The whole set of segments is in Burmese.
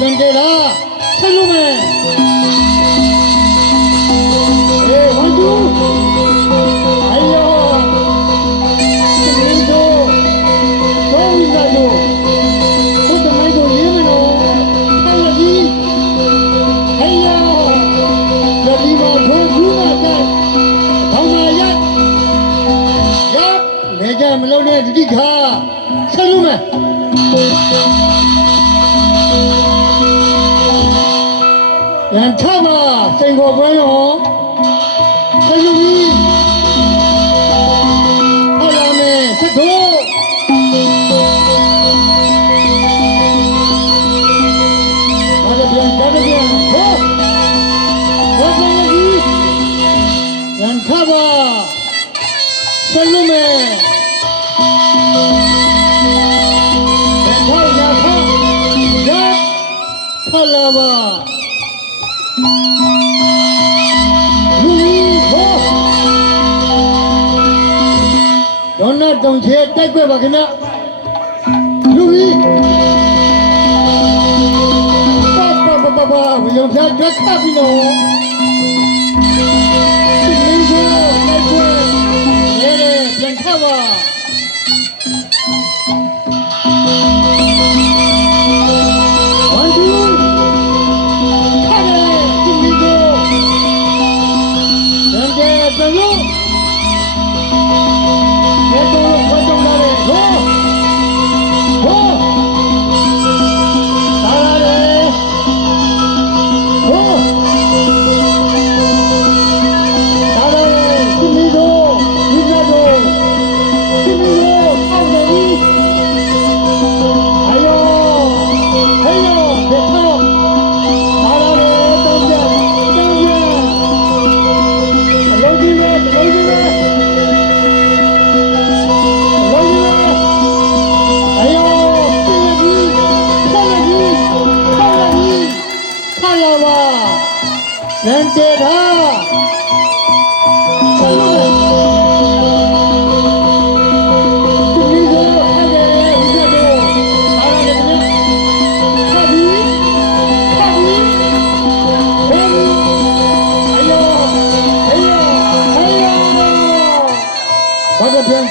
ပြန်ကြလားဆက်လို့မယ်ဝမ်းတူအယောဒီလိုဘောင်းလာလို့ဘုဒ္ဓမိုင်းကိုရေးမလို့ဆက်ရည်အယောဒီမှာထိုးဘူးမှာတဲ့ဘောင်းမရက်လေကမလုံးနဲ့ဒီခါဆက်လို့မယ်ရန်ထမစိန်ကိုပွဲရောဆက်လို့ပြီးဟောလာမယ်ဆက်တော့ဘာလဲပြန်ဟောပြန်ကြီးရန်ထမဆက်လို့မယ်ဟလာပါလူဟောဒေါနတုံချေတိုက်ွက်ပါခင်ဗျလူကြီးပါဝီယုံဖြာကြက်ခပ်ပြီးတော့ဒီလိုတိုက်ွက်ရဲပြန်ခပါရန်တေသာဆက်လို့ဒီလိုအဲ့ဒါဦးဇေတော့အားရတဲ့ခါပြီးဟေးအယောဘာကပြန်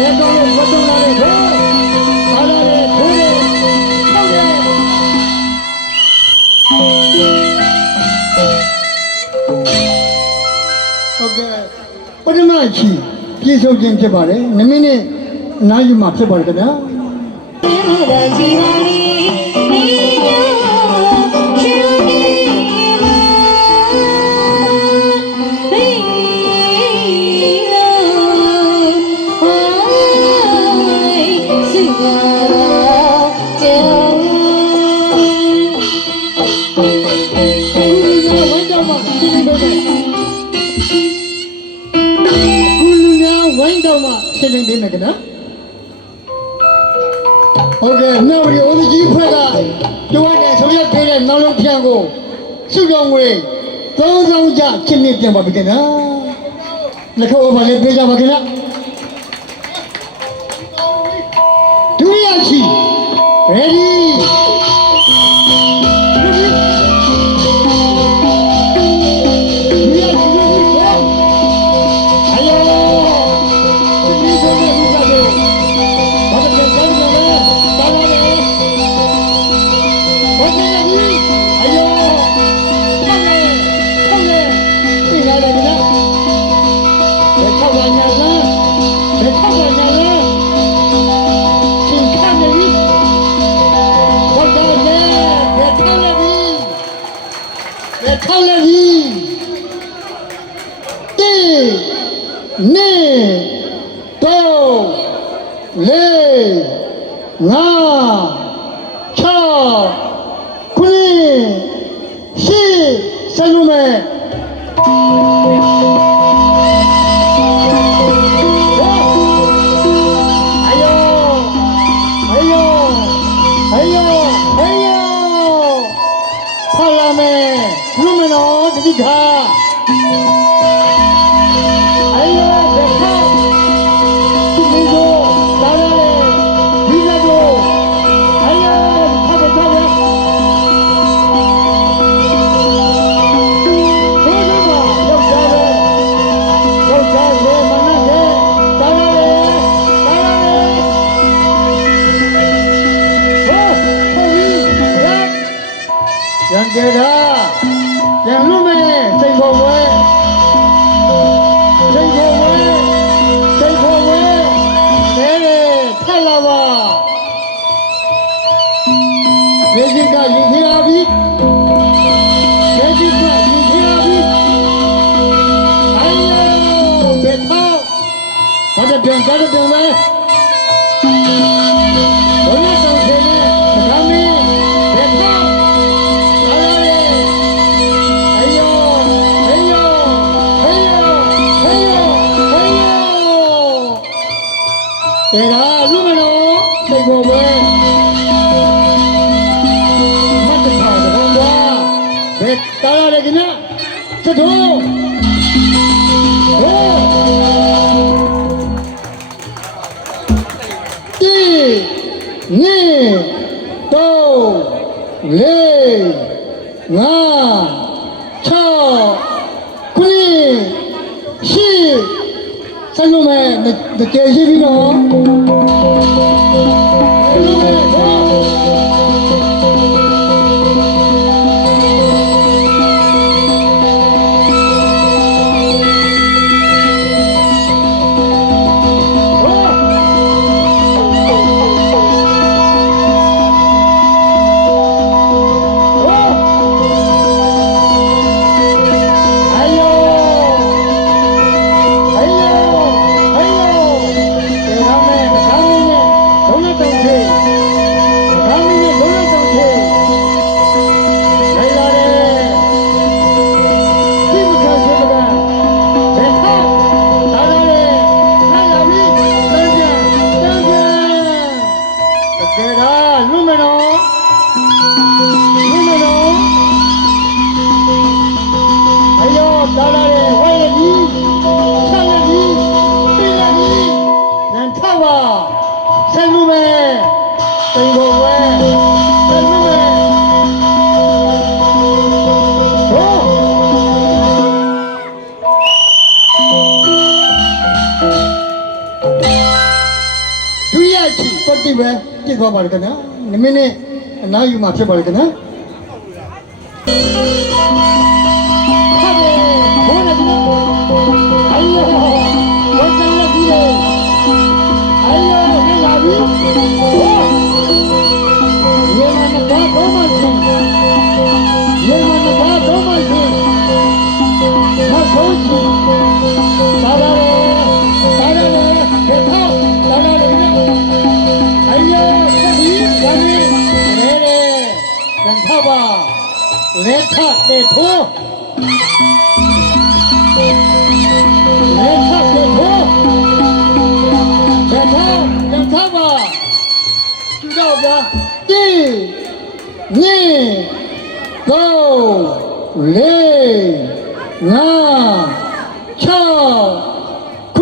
ရတော့ဝတ်တုံလာတယ်အားရတယ်ထိုးတယ်ပထမချီပြေဆုံးခြင်းဖြစ်ပါတယ်2မိနစ်အနားယူမှာဖြစ်ပါတယ်ခင်ဗျာဆက်နေတယ်ကနော်ဟုတ်ကဲ့နောက်ပြီးအိုးကြီးဖွဲ့ကတွန်းတဲ့ဆိုရက်ပေးတဲ့နောက်လုံးဖြန့်ကိုစုကြောင်ငွေ3000ကျချစ်နေပြန်ပါပြီကနော်လက်ခေါ်ပါလေပေးကြပါခင်ဗျဒုတိယချီ readyထောက်လက်ကြီးတေနေတော့လေငါချောခွင်းရှိစလုံးမဲ့ဒီခါအယောဘက်ခါဒီလိုလာတယ် ကယ်ဒါပြန်လို့မဲ့စိတ်ခေါ်ဝဲစိတ်ခေါ်ဝဲစိတ်ခေါ်ဝဲနဲထက်လာပါဒေစီကရင်ခရပြီဒေစီကရင်ခရပြီအိုင်ယောဘေထောက်ဘာจะပြန်ကြတော့ပြန်လဲဘုရားဆောင်ခြင်းနဲ့ဓမ္မီဘေထောက်เดี๋ยวรู้ไหมน้องใส่หัวเว้ยมันจะผ่านตรงว่าเด็กตาอะไรกันนะจะโดนโอ้ตีนี่โตเล่งาชอคุณีชีใส่ลงมาเด็กเกย์พี่น้องပြစ်သွားပါလေခင်ဗျာ2မိနစ်အနားယူမှဖြစ်ပါလေခင်ဗျာဟုတ်တယ်ဘုန်းတော်အိုင်ယောဝတ်တယ်လက်ကြီးလေအိုင်ယောဟဲ့လာပြီရေမနကတော့မှရှင်ရေမနကတော့မှရှင်မဟုတ်ဘူးသာရလေသာရလေခေထောက်သာရလေ哎呀，这里这里，来来，等他吧，来他来拖，来他来拖，等他吧，知道吧？一、二、三、四、五、六、七、8、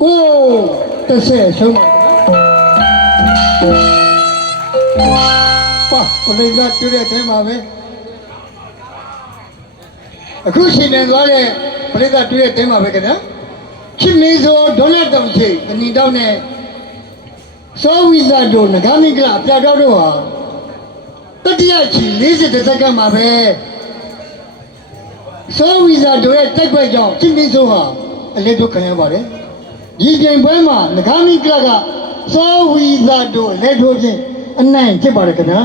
9、10、10、10ဆုံးပါဘယ်လိုတွေ့တဲ့တဲမှာပဲအခုရှင်နေသွားတဲ့ဘယ်လိုတွေ့တဲ့တဲမှာပဲခင်ဗျာချစ်မင်းစောဒေါ်လက်တောင်ချိတ်အနီတောင်းနဲ့စောဝိဇ္ဇတို့ငကားမိကလပြတော်တို့ဟာတတိယချီ40စက္ကန့်မှာပဲစောဝိဇ္ဇတို့ရဲ့တိုက်ပွဲကြောင့်ချစ်မင်းစောဟာအလေးတို့ခံရပါတယ်ဒီချိန်ပွဲမှာငကားမိကလကစောဝိဇ္ဇတို့လက်ထိုးခြင်းအနိုင်ဖြစ်ပါတယ်ခင်ဗျာ